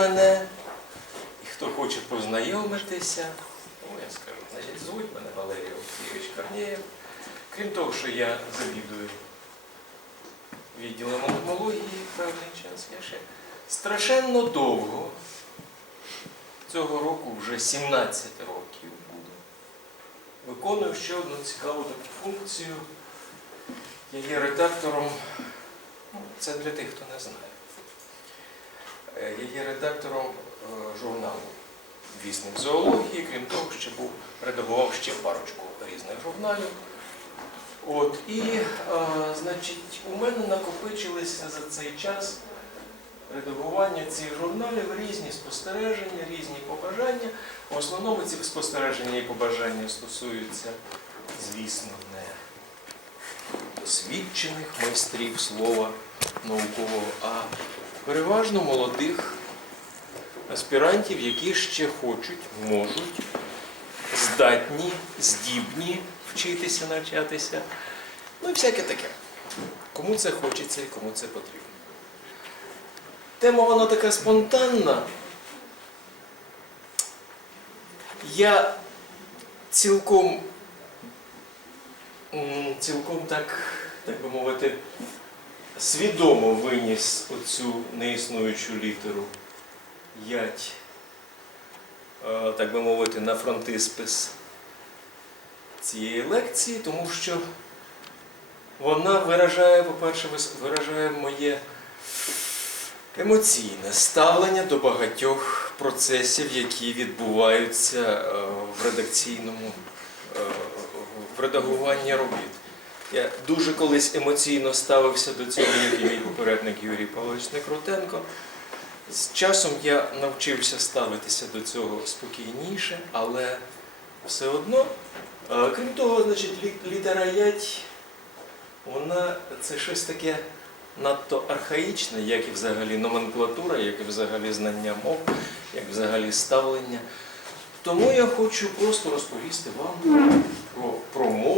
мене, і хто хоче познайомитися, ну, я скажу, значить, звуть мене Валерій Олексійович Корнєєв. Крім того, що я завідую відділом ентомології певний час, я ще страшенно довго, цього року вже 17 років буду, виконую ще одну цікаву таку функцію. Я є редактором, ну, це для тих, хто не знає. Е, Я є редактором е, журналу Вісник зоології, крім того, ще був редагував ще парочку різних журналів. От, і, е, значить, у мене накопичилися за цей час редагування цих журналів різні спостереження, різні побажання. В основному ці спостереження і побажання стосуються, звісно, не досвідчених майстрів слова наукового, а переважно молодих аспірантів, які ще хочуть, можуть, здатні, здібні вчитися, навчатися. Ну і всяке таке. Кому це хочеться і кому це потрібно. Тема вона така спонтанна. Я цілком, цілком так, так би мовити, свідомо виніс оцю неіснуючу літеру ять, е, так би мовити, на фронтиспис цієї лекції, тому що вона виражає, по-перше, виражає моє емоційне ставлення до багатьох процесів, які відбуваються е, в редакційному е, в редагуванні робіт. Я дуже колись емоційно ставився до цього, як і мій попередник Юрій Павлович Некрутенко. З часом я навчився ставитися до цього спокійніше, але все одно, е, крім того, значить, лі- літера ять, вона це щось таке надто архаїчне, як і взагалі номенклатура, як і взагалі знання мов, як взагалі ставлення. Тому я хочу просто розповісти вам про мову,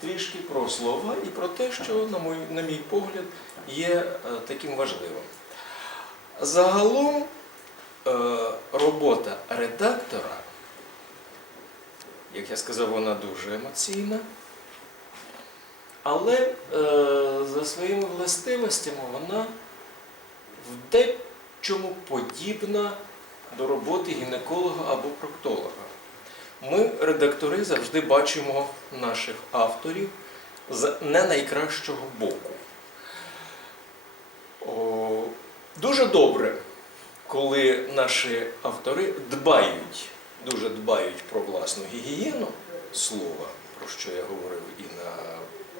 трішки про слова і про те, що, на мій, на мій погляд, є е, таким важливим. Загалом е, робота редактора, як я сказав, вона дуже емоційна, але е, за своїми властивостями вона в дечому подібна до роботи гінеколога або проктолога. Ми, редактори, завжди бачимо наших авторів з не найкращого боку. О, дуже добре, коли наші автори дбають, дуже дбають про власну гігієну слова, про що я говорив і на,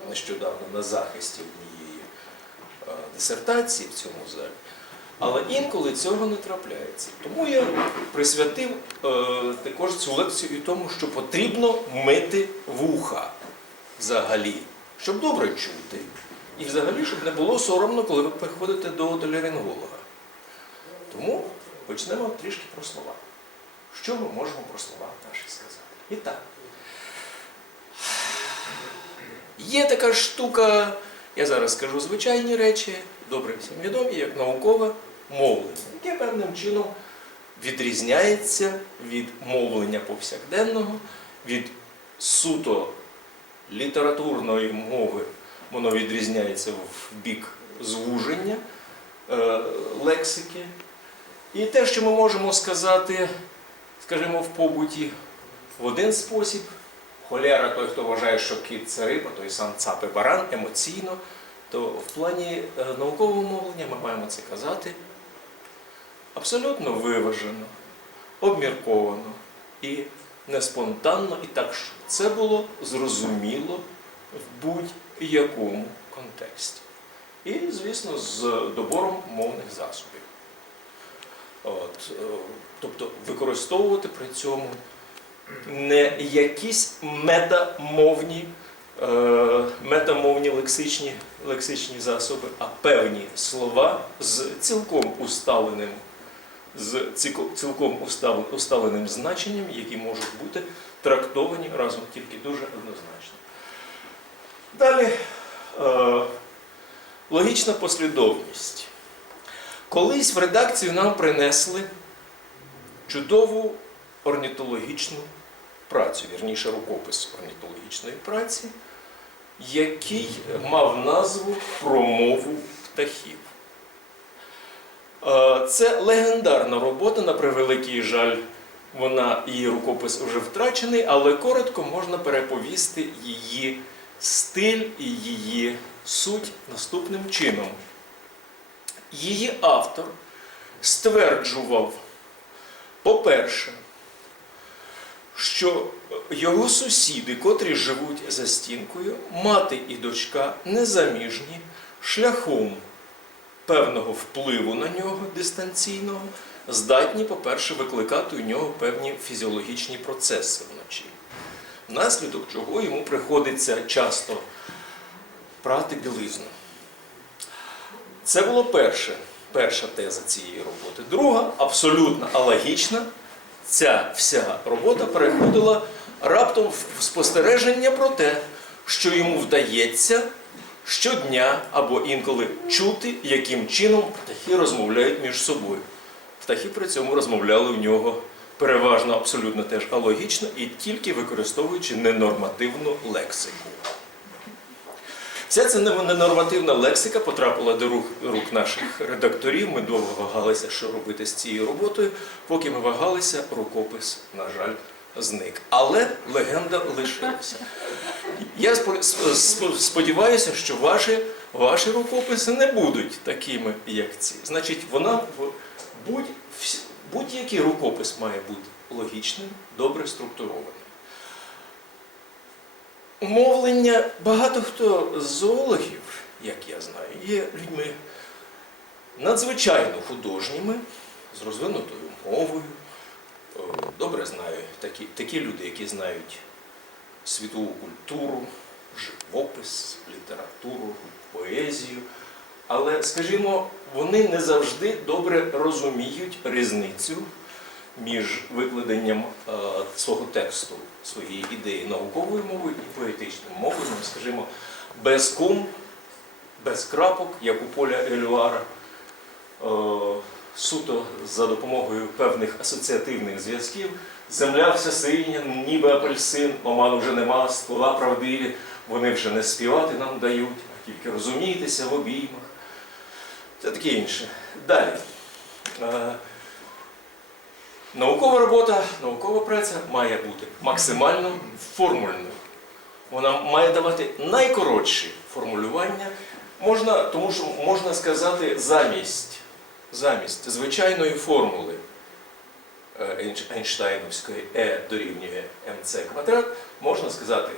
нещодавно на захисті однієї е, дисертації в цьому залі. Але інколи цього не трапляється. Тому я присвятив е, також цю лекцію і тому, що потрібно мити вуха взагалі, щоб добре чути. І взагалі, щоб не було соромно, коли ви приходите до отоляринголога. Тому почнемо трішки про слова. Що ми можемо про слова наші сказати? І так. Є така штука, я зараз скажу звичайні речі, добре всім відомі, як наукове мовлення, яке певним чином відрізняється від мовлення повсякденного, від суто літературної мови, воно відрізняється в бік звуження е, лексики. І те, що ми можемо сказати, скажімо, в побуті в один спосіб, холера, той, хто вважає, що кіт це риба, той сам цап і баран емоційно, то в плані е, наукового мовлення ми маємо це казати абсолютно виважено, обмірковано і не спонтанно, і так, щоб це було зрозуміло в будь-якому контексті. І, звісно, з добором мовних засобів. От, е, тобто використовувати при цьому не якісь метамовні, е, метамовні лексичні, лексичні засоби, а певні слова з цілком усталеним, з цілком устав- усталеним значенням, які можуть бути трактовані разом тільки дуже однозначно. Далі е, логічна послідовність. Колись в редакцію нам принесли чудову орнітологічну працю, вірніше рукопис орнітологічної праці, який мав назву Промову птахів. Е, Це легендарна робота, на превеликий жаль, вона, її рукопис вже втрачений, але коротко можна переповісти її стиль і її суть наступним чином. Її автор стверджував, по-перше, що його сусіди, котрі живуть за стінкою, мати і дочка незаміжні, шляхом певного впливу на нього дистанційного, здатні, по-перше, викликати у нього певні фізіологічні процеси вночі, внаслідок чого йому приходиться часто прати білизну. Це було перше, перша теза цієї роботи. Друга, абсолютно алогічна, ця вся робота переходила раптом в спостереження про те, що йому вдається щодня або інколи чути, яким чином птахи розмовляють між собою. Птахи при цьому розмовляли у нього переважно абсолютно теж алогічно і тільки використовуючи ненормативну лексику. Вся ця ненормативна лексика потрапила до рук, рук наших редакторів. Ми довго вагалися, що робити з цією роботою. Поки ми вагалися, рукопис, на жаль, зник. Але легенда лишилася. Я сподіваюся, що ваші, ваші рукописи не будуть такими, як ці. Значить, вона в- будь, будь-який рукопис має бути логічним, добре структурованим. Мовлення багато хто з зоологів, як я знаю, є людьми надзвичайно художніми, з розвинутою мовою. Е, Добре знаю такі, такі люди, які знають світову культуру, живопис, літературу, поезію. Але, скажімо, вони не завжди добре розуміють різницю між викладенням е, свого тексту, своєї ідеї науковою мовою і поетичною мовою, ну, скажімо, без ком, без крапок, як у поля Елюара, е, суто за допомогою певних асоціативних зв'язків. Земля вся синя, ніби апельсин, оману вже нема, слова правдиві, вони вже не співати нам дають, а тільки розумійтеся в обіймах. Це таке інше. Далі. Е, Наукова робота, наукова праця має бути максимально формульною. Вона має давати найкоротші формулювання, можна, тому що можна сказати замість, замість звичайної формули е, Ейнш- Е дорівнює МЦ квадрат, можна сказати,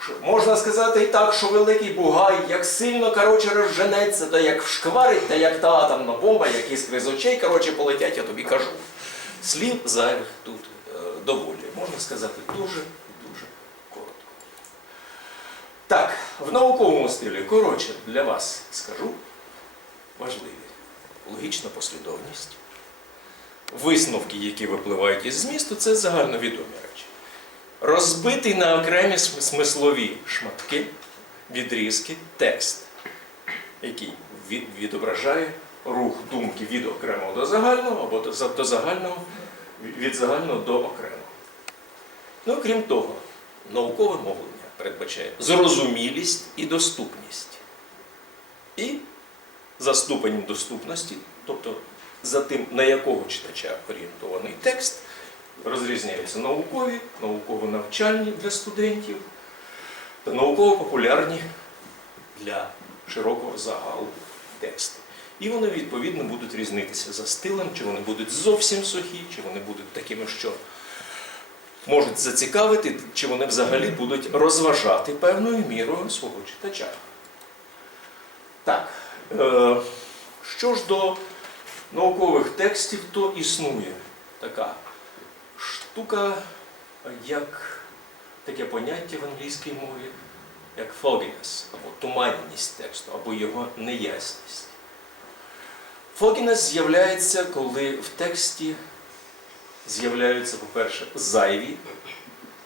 що можна сказати і так, що великий бугай, як сильно коротше, розженеться, та як вшкварить, та як та атомна бомба, як іскри з очей, коротше, полетять, я тобі кажу. Слів зайвих тут е, доволі. Можна сказати дуже дуже коротко. Так, в науковому стилі коротше для вас скажу важливі. Логічна послідовність. Висновки, які випливають із змісту, це загальновідомі речі. Розбитий на окремі смислові шматки, відрізки, текст, який відображає рух думки від окремого до загального або до загального, від загального до окремого. Ну, крім того, наукове мовлення передбачає зрозумілість і доступність. І за ступенем доступності, тобто за тим, на якого читача орієнтований текст, розрізняються наукові, науково-навчальні для студентів та науково-популярні для широкого загалу тексти. І вони відповідно будуть різнитися за стилем, чи вони будуть зовсім сухі, чи вони будуть такими, що можуть зацікавити, чи вони взагалі будуть розважати певною мірою свого читача. Так, е, що ж до наукових текстів, то існує така штука, як таке поняття в англійській мові, як fogginess, або туманність тексту, або його неясність. Fogginess з'являється, коли в тексті з'являються, по-перше, зайві,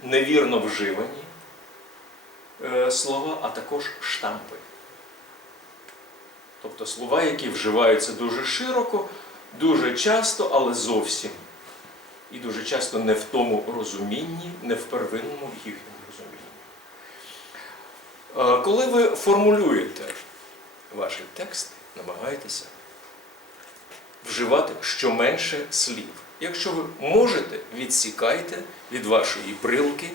невірно вживані е, слова, а також штампи. Тобто слова, які вживаються дуже широко, дуже часто, але зовсім. І дуже часто не в тому розумінні, не в первинному їхньому розумінні. Е, Коли ви формулюєте ваш текст, намагайтеся вживати щоменше слів. Якщо ви можете, відсікайте від вашої брилки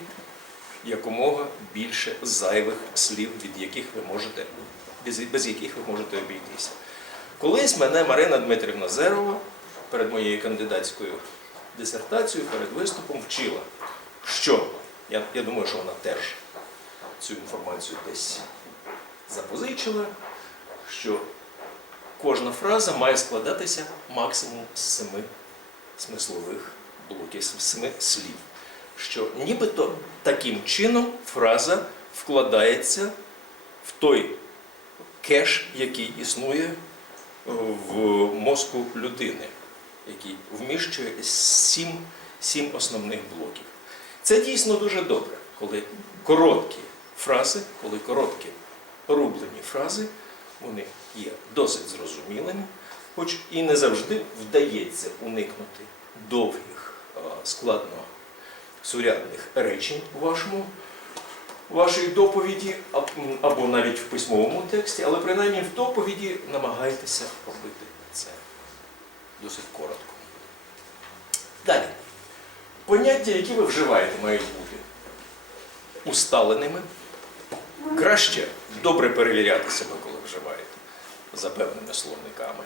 якомога більше зайвих слів, від яких ви можете, без, яких ви можете обійтися. Колись мене Марина Дмитрівна Зерова перед моєю кандидатською дисертацією, перед виступом вчила, що я, я думаю, що вона теж цю інформацію десь запозичила, що кожна фраза має складатися максимум з семи смислових блоків, семи слів. Що нібито таким чином фраза вкладається в той кеш, який існує в мозку людини, який вміщує сім, сім основних блоків. Це дійсно дуже добре, коли короткі фрази, коли короткі рублені фрази, вони є досить зрозумілими, хоч і не завжди вдається уникнути довгих, складно сурядних речень у вашому у вашій доповіді, або навіть в письмовому тексті, але принаймні в доповіді намагайтеся робити це досить коротко. Далі. Поняття, які ви вживаєте, мають бути усталеними. Краще добре перевіряти себе, коли вживаєте, за певними словниками.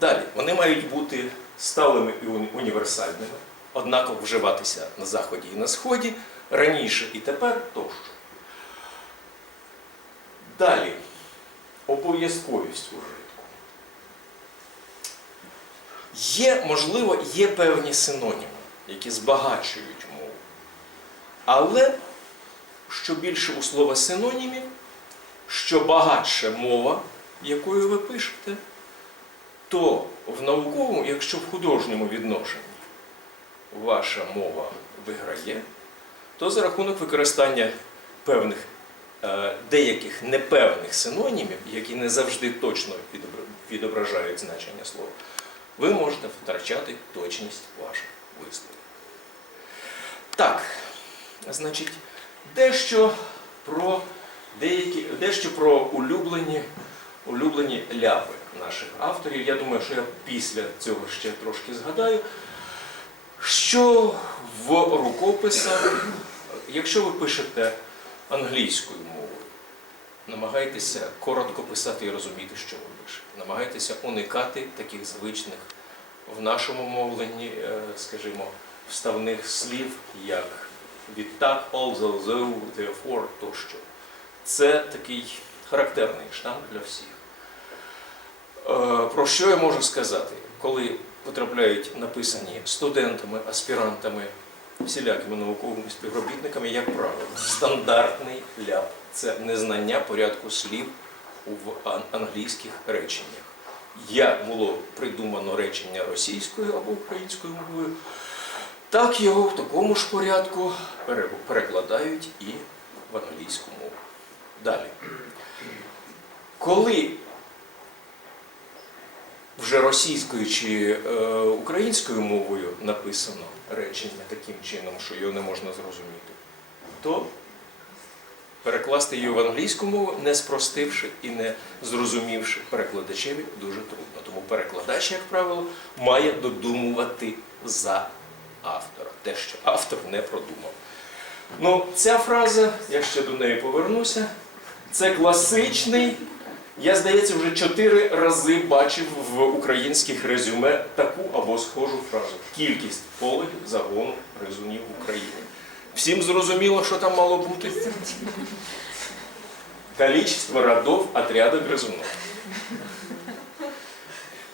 Далі, вони мають бути сталими і універсальними, однаково вживатися на заході і на сході, раніше і тепер тощо. Далі, обов'язковість ужитку. Є, можливо, є певні синоніми, які збагачують мову. Але що більше у слова синонімів, що багатша мова, якою ви пишете, то в науковому, якщо в художньому відношенні ваша мова виграє, то за рахунок використання певних е, деяких непевних синонімів, які не завжди точно відображають значення слова, ви можете втрачати точність ваших висловів. Так, значить, дещо про деякі, дещо про улюблені, улюблені ляпи наших авторів. Я думаю, що я після цього ще трошки згадаю. Що в рукописах, якщо ви пишете англійською мовою, намагайтеся коротко писати і розуміти, що ви пишете. Намагайтеся уникати таких звичних в нашому мовленні, е, скажімо, вставних слів, як відтак, although, though, therefore тощо. Це такий характерний штамп для всіх. Е, Про що я можу сказати? Коли потрапляють написані студентами, аспірантами, всілякими науковими співробітниками, як правило, стандартний ляп це незнання порядку слів в англійських реченнях. Як було придумано речення російською або українською мовою, так його в такому ж порядку перекладають і в англійську мову. Далі. Коли вже російською чи е, українською мовою написано речення таким чином, що його не можна зрозуміти, то перекласти її в англійську мову, не спростивши і не зрозумівши перекладачеві, дуже трудно. Тому перекладач, як правило, має додумувати за автора, те, що автор не продумав. Ну, ця фраза, я ще до неї повернуся, це класичний. Я, здається, вже чотири рази бачив в українських резюме таку або схожу фразу. Кількість пологів загону гризунів в Україні. Всім зрозуміло, що там мало бути? Количество родов отряда гризунов.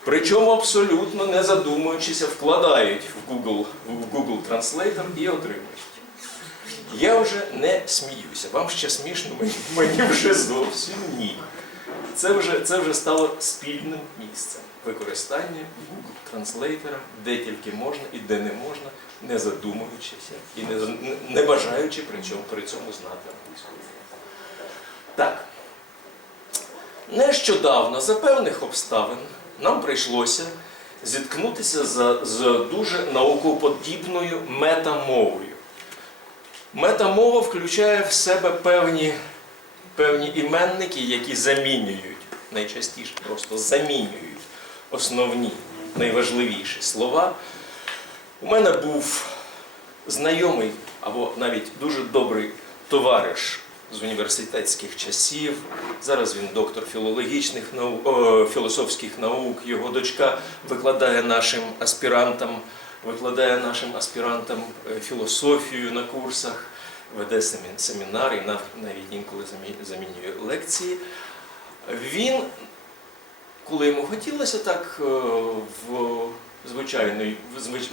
Причому абсолютно не задумуючися, вкладають в Google, в Google Translator і отримують. Я вже не сміюся. Вам ще смішно, мені вже зовсім ні. Це вже, це вже стало спільним місцем використання Google Translator, де тільки можна і де не можна, не задумуючися і не, не бажаючи при цьому, при цьому знати англійську мову. Так. Нещодавно, за певних обставин, нам прийшлося зіткнутися за- з дуже наукоподібною метамовою. Метамова включає в себе певні, певні іменники, які замінюють, найчастіше просто замінюють основні, найважливіші слова. У мене був знайомий або навіть дуже добрий товариш з університетських часів. Зараз він доктор філологічних наук, о, філософських наук. Його дочка викладає нашим аспірантам, викладає нашим аспірантам е, філософію на курсах, веде семі- семінари, і навіть інколи замінює лекції. Він коли йому хотілося так е, в звичайній,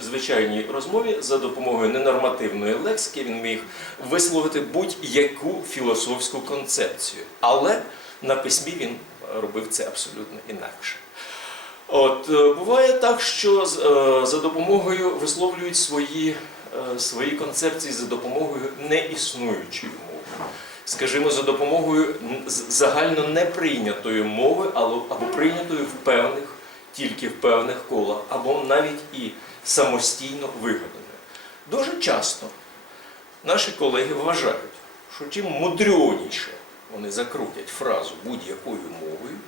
в звичайній розмові за допомогою ненормативної лексики він міг висловити будь-яку філософську концепцію. Але на письмі він робив це абсолютно інакше. От, е, буває так, що е, за допомогою висловлюють свої, свої концепції за допомогою неіснуючої мови скажімо, за допомогою загально неприйнятої мови, або, прийнятої в певних, тільки в певних колах, або навіть і самостійно вигаданою. Дуже часто наші колеги вважають, що чим мудрьоніше вони закрутять фразу будь-якою мовою,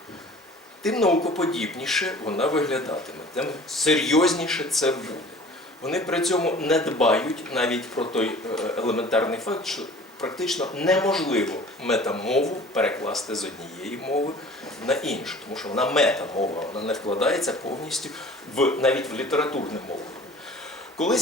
тим наукоподібніше вона виглядатиме, тим серйозніше це буде. Вони при цьому не дбають навіть про той е, елементарний факт, що практично неможливо метамову перекласти з однієї мови на іншу, тому що вона метамова, вона не вкладається повністю в навіть в літературну мову. Колись